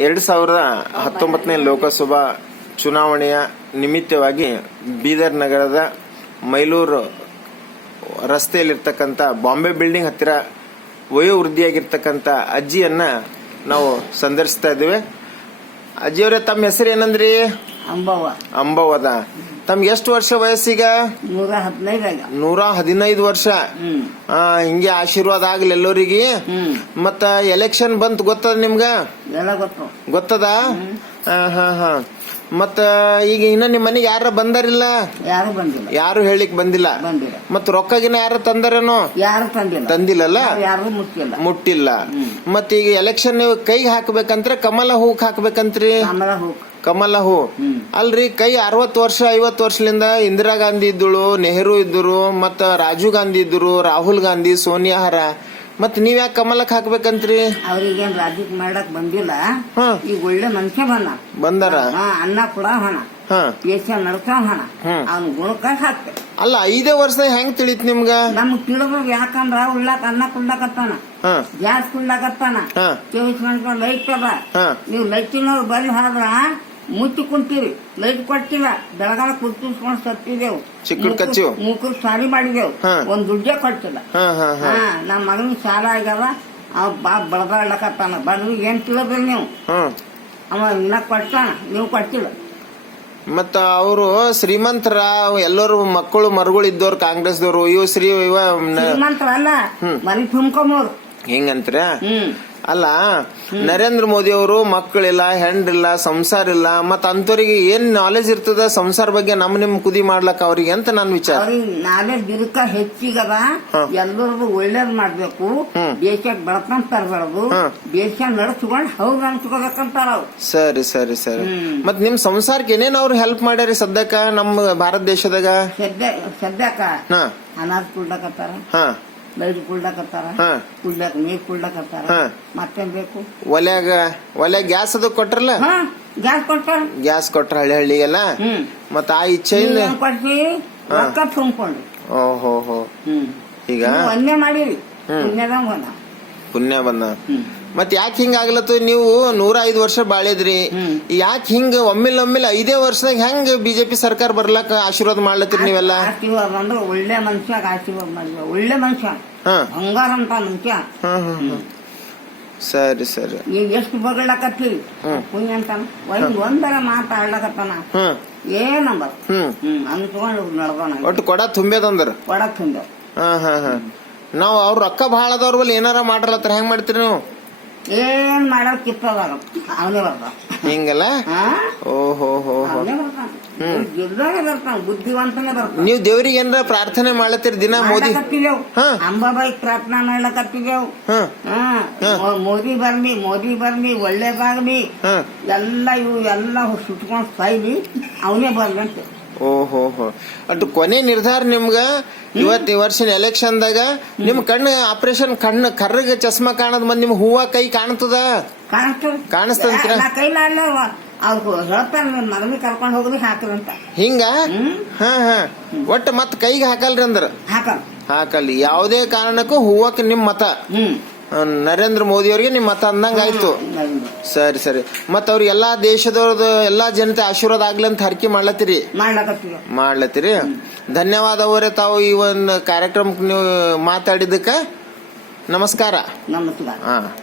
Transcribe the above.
ಎರಡು ಸಾವಿರದ ಹತ್ತೊಂಬತ್ತನೇ ಲೋಕಸಭಾ ಚುನಾವಣೆಯ ನಿಮಿತ್ತವಾಗಿ ಬೀದರ್ ನಗರದ ಮೈಲೂರು ರಸ್ತೆಯಲ್ಲಿರ್ತಕ್ಕಂಥ ಬಾಂಬೆ ಬಿಲ್ಡಿಂಗ್ ಹತ್ತಿರ ವಯೋವೃದ್ಧಿಯಾಗಿರ್ತಕ್ಕಂಥ ಅಜ್ಜಿಯನ್ನ ನಾವು ಸಂದರ್ಶಿಸ್ತಾ ಇದ್ದೇವೆ. ಅಜ್ಜಿಯವರೇ, ತಮ್ಮ ಹೆಸರು ಏನಂದ್ರಿ? ಅಂಬವ್ವ. ಅಂಬವದ ತಮ್ಗೆ ಎಷ್ಟು ವರ್ಷ ವಯಸ್ಸೀಗ? ನೂರ ಹದಿನೈದಾಗ. ನೂರ ಹದಿನೈದು ವರ್ಷ. ಆ, ಹಿಂಗೆ ಆಶೀರ್ವಾದ ಆಗ್ಲಿ ಎಲ್ಲರಿಗೆ. ಮತ್ತ ಎಲೆಕ್ಷನ್ ಬಂತು ಗೊತ್ತದ ನಿಮ್ಗ? ಎಲ್ಲ ಗೊತ್ತು. ಗೊತ್ತದ? ಹಾ ಹಾ ಹಾ. ಮತ್ತ ಈಗ ಇನ್ನ ನಿಮ್ ಮನೆಗೆ ಯಾರ ಬಂದಾರಿಲ್ಲ? ಯಾರು ಬಂದಿಲ್ಲ. ಯಾರು ಹೇಳಿಕ್ ಬಂದಿಲ್ಲ? ಮತ್ತ ಮತ್ ರೊಕ್ಕಗಿನ ಯಾರ ತಂದಾರೇನೋ? ಯಾರು ತಂದಿಲ್ಲ. ತಂದಿಲ್ಲಲ್ಲ? ಯಾರು ಮುಟ್ಟಿಲ್ಲ. ಮುಟ್ಟಿಲ್ಲ. ಮತ್ ಈಗ ಎಲೆಕ್ಷನ್ ನೀವು ಕೈಗೆ ಹಾಕ್ಬೇಕಂದ್ರೆ ಕಮಲ ಹೂಕ್ ಹಾಕ್ಬೇಕಂತ್ರಿ? ಕಮಲ ಹೋಗ್ ಕಮಲ ಹೂ ಅಲ್ರಿ ಕೈ ಅರವತ್ತು ವರ್ಷ ಐವತ್ತು ವರ್ಷದಿಂದ ಇಂದಿರಾ ಗಾಂಧಿ ಇದ್ದಳು ನೆಹರು ಇದ್ದರು ಮತ್ತ ರಾಜೀವ್ ಗಾಂಧಿ ಇದ್ದರು ರಾಹುಲ್ ಗಾಂಧಿ ಸೋನಿಯಾ ಹರ. ಮತ್ ನೀವ್ ಯಾಕೆ ಕಮಲಕ್ ಹಾಕ್ಬೇಕಂತ್ರಿ? ಅವ್ರಿಗೇನ್ ರಾಜಕೀಯ ಮಾಡಕ್ ಬಂದಿಲ್ಲ. ಹಾ. ಈಗ ಒಳ್ಳೆ ಮನುಷ್ಯ ಬಂದ ಬಂದಾರ? ಹಾ ಅನ್ನ ಕೂಡ ಹಣ. ಹಾ. ದೇಶ ನಡ್ಸೋ ಹಣ. ಹ್ಮ್. ಅವ್ನ ಗುಣಕ ಹಾಕ್ತೆ. ಅಲ್ಲ ಐದೇ ವರ್ಷದಾಗ ಹೆಂಗ್ ತಿಳಿತ್ ನಿಮ್ಗ? ನಮ್ಗ್ ತಿಳಿದ್ರು ಯಾಕಂದ್ರ ಉಳ್ಳಾಕ ಅನ್ನ ಕುಂಡಾಕತ್ತಾನ ಹಾ. ಗ್ಯಾಸ್ ಕುಂಡಕತ್ತಾನ ಹಾ. ಚೌಬೀಸ್ ಗಂಟೆ ಲೈಟ್ ಅದ ಹಾ. ನೀವು ಲೈಟಿನವ್ರು ಬರ್ಲಿ ಹೋದ್ರ ಮುಚ್ಚಿ ಕುಂತೀರಿ ಲೈಟ್ ಕೊಟ್ಟಿಲ್ಲ ಬೆಳಗಾಲ ಕುರ್ತಿಸ್ಕೊಂಡ್ ಸತ್ತಿದೆವು. ಕಚ್ಚು. ಮೂಕರ್ ಸಾರಿ ಮಾಡಿದೆವು. ಒಂದ್ ದುಡ್ಡೇ ಕೊಟ್ಟಿಲ್ಲ ಹಾ ಹಾ ನಮ್ಮ ಸಾಲ ಆಗ್ಯಾವ ಅವ ಬಾ ಬಳಬಾಡ್ಲಕತ್ತಾನ ಬಡವಿ ಏನ್ ತಿಳಿದ್ರಿ ನೀವು? ಅವ ಇನ್ನ ಕೊಟ್ಟಾನ ನೀವು ಕೊಟ್ಟಿಲ್ಲ ಮತ್ತ ಅವರು ಶ್ರೀಮಂತರ ಎಲ್ಲರೂ ಮಕ್ಕಳು ಮರುಗಳು ಇದ್ದವ್ರು ಕಾಂಗ್ರೆಸ್ದವ್ರು ಇವ್ ಶ್ರೀ ಇವ ಅಲ್ಲ ಶ್ರೀಮಂತರಲ್ಲ ಮನೆ ತುಂಬ್ಕೊಂಬೋರು ಹೆಂಗಂತ್ರ ಅಲ್ಲ ನರೇಂದ್ರ ಮೋದಿ ಅವರು ಮಕ್ಕಳಿಲ್ಲ ಹೆಂಡ್ರಿಲ್ಲ ಸಂಸಾರ ಇಲ್ಲ ಮತ್ತ ಅಂತವರಿಗೆ ಏನ್ ನಾಲೆಜ್ ಇರ್ತದ ಸಂಸಾರ ಬಗ್ಗೆ ನಮ್ ನಿಮ್ ಕುದಿ ಮಾಡ್ಲಕ್ ಅವ್ರಿಗೆ ಅಂತ ನನ್ ವಿಚಾರ. ಅವ್ರಿಗೆ ನಾಳೆ ಬಿರುಕ ಹೆಚ್ಚಿಗದ ಎಲ್ಲರಿಗೂ ಒಳ್ಳೇದ್ ಮಾಡ್ಬೇಕು. ದೇಶಕ್ಕೆ ಬೆಳ್ಕೊಂಡ್ ತರಬಾರ್ದು. ದೇಶ ನಡೆಸ್ಕೊಂಡ್ ಹೌದ್ ಅನ್ಸ್ಕೋಬೇಕಂತಾರ ಸರಿ ಸರಿ ಸರಿ. ಮತ್ ನಿಮ್ ಸಂಸಾರಕ್ಕೆ ಏನೇನ್ ಅವ್ರು ಹೆಲ್ಪ್ ಮಾಡ್ಯಾರಿ ಸದ್ಯಕ್ಕ ನಮ್ಮ ಭಾರತ ದೇಶದಾಗ? ಸದ್ಯ ಸದ್ಯಕ್ಕ ಅನಾಥ ಕುಡ್ಲಕತ್ತಾರ ಲೈಟ್ ಕುಡ್ಲಕತ್ತಾರ ಕುಡ್ಲಕ್ ನೀರ್ ಕುಡ್ಲಕತ್ತಾರ. ಮತ್ತೇನ್ ಬೇಕು? ಒಲ್ಯಾಗ ಒಲ್ಯಾಗ ಗ್ಯಾಸ್ ಅದು ಕೊಟ್ರಲ್ಲ? ಗ್ಯಾಸ್ ಕೊಟ್ಟಾರ ಗ್ಯಾಸ್ ಕೊಟ್ರ ಹಳ್ಳಿ ಹಳ್ಳಿಗೆಲ್ಲ? ಮತ್ತ ಆ ಇಚ್ಛೆ ಇಲ್ಲ? ಕೊಡ್ತೀವಿ ರೊಕ್ಕ ತುಂಬ್ಕೊಂಡ್ರಿ. ಓಹೋ ಹೋ ಈಗ? ಪುಣ್ಯ ಮಾಡಿರಿ. ಪುಣ್ಯದಂಗ ಬಂದ. ಪುಣ್ಯ ಬಂದ. ಮತ್ ಯಾಕೆ ಹಿಂಗ ಆಗ್ಲತ್ತ ನೀವು ನೂರ ಐದು ವರ್ಷ ಬಾಳಿದ್ರಿ ಯಾಕೆ ಹಿಂಗ ಒಮ್ಮಿಲ್ ಒಮ್ಮಿಲ್ ಐದೇ ವರ್ಷದಾಗ ಹೆಂಗ್ ಬಿಜೆಪಿ ಸರ್ಕಾರ ಬರ್ಲಕ್ಕ ಆಶೀರ್ವಾದ ಮಾಡ್ಲತ್ತೀರಿ ನೀವೆಲ್ಲ? ಆಶೀರ್ವಾದ ಅಂದ್ರೆ ಒಳ್ಳೆ ಮನುಷ್ಯಾಗ ಆಶೀರ್ವಾದ ಮಾಡಿದ ಒಳ್ಳೆ ಮನುಷ್ಯ. ಹಾ. ಬಂಗಾರ ಅಂತ ಮನುಷ್ಯ. ಹಾ ಹಾ ಹಾ. ಸರಿ ಸರಿ. ಈಗ ಎಷ್ಟು ಬಗಳಕತ್ತಿ ಪುಣ್ಯ ಅಂತ? ಒಂದ್ ಒಂದರ ಮಾತಾಡ್ಲಕತ್ತಾನ ಹ್ಮ್ ಏನಂಬ? ಹ್ಮ್. ಹ್ಮ್ ಅನ್ಕೊಂಡು ನಡ್ದಾನ ಒಟ್ಟು ಕೊಡ ತುಂಬೇದಂದ್ರ ಕೊಡ ತುಂಬ ಹಾ ಹಾ ಹಾ. ನಾವ್ ಅವ್ರ ರೊಕ್ಕ ಬಹಳ ಅದಾವ್ರ ಬಲ್ ಏನಾರ ಮಾಡ್ರಲತ್ತಾರ ಹೆಂಗ್ ಮಾಡ್ತೀರಿ ನೀವು? ಏನ್ ಮಾಡೋ ಕಿಪ್ಪ ಅವನೇ ಹಿಂಗಲ್ಲ? ಓಹೋ ಹೋ ಹೋ. ಅವನೇ ಬರ್ತಾನ ಗೆದ್ದಾಗ ಬರ್ತಾನ ಬುದ್ಧಿವಂತನೇ ಬರ್ತಾನ. ನೀವ್ ದೇವ್ರಿಗೆ ಏನಾರ ಪ್ರಾರ್ಥನೆ ಮಾಡತ್ತೀರಿ ದಿನ ಮೋದಿ? ಅಂಬಾಬಾಯಿ ಪ್ರಾರ್ಥನಾ ಮಾಡ್ಲಕತ್ತಿದೆವು ಮೋದಿ ಬರ್ಲಿ ಮೋದಿ ಬರ್ಲಿ ಒಳ್ಳೇದಾಗ್ಲಿ. ಎಲ್ಲಾ ಎಲ್ಲ ಇವು ಎಲ್ಲ ಸುಟ್ಕೊಂಡ್ ಸಾಯ್ಲಿ ಅವನೇ ಬರ್ಲಿ ಅಂತ. ಓಹೋ ಹೋ ಕೊನೆ ನಿರ್ಧಾರ ನಿಮ್ಗ? ಇವತ್ ಈ ವರ್ಷ ಎಲೆಕ್ಷನ್ದಾಗ ನಿಮ್ ಕಣ್ಣು ಆಪರೇಷನ್ ಕಣ್ಣು ಕರ್ರಗ ಚಸ್ಮಾ ಕಾಣದ್ ಮತ್ ನಿಮ್ ಹೂವ ಕೈ ಕಾಣ್ತದ? ಕಾಣಿಸ್ತಂತ್ರ? ಹಿಂಗ? ಹಾ ಹಾ. ಒಟ್ಟ ಮತ್ ಕೈಗೆ ಹಾಕಲ್ರಿ ಅಂದ್ರ? ಹಾಕಲ್. ಯಾವುದೇ ಕಾರಣಕ್ಕೂ ಹೂವಕ್ಕೆ ನಿಮ್ ಮತ. ನರೇಂದ್ರ ಮೋದಿ ಅವರಿಗೆ ನಿಮ್ಮ ಮತ ಅಂದಂಗ ಆಯ್ತು. ಸರಿ ಸರಿ. ಮತ್ ಅವ್ರ ಎಲ್ಲಾ ದೇಶದವ್ರದ್ದು ಎಲ್ಲಾ ಜನತೆ ಆಶೀರ್ವಾದ ಆಗ್ಲಿ ಅಂತ ಹರಕೆ ಮಾಡ್ಲತ್ತೀರಿ? ಮಾಡ್ಲತ್ತೀರಿ? ಧನ್ಯವಾದ ಅವರೇ ತಾವು ಈ ಒಂದು ಕಾರ್ಯಕ್ರಮಕ್ಕೆ ನೀವು ಮಾತಾಡಿದಕ್ಕೆ ನಮಸ್ಕಾರ. ನಮಸ್ಕಾರ. ಹಾ.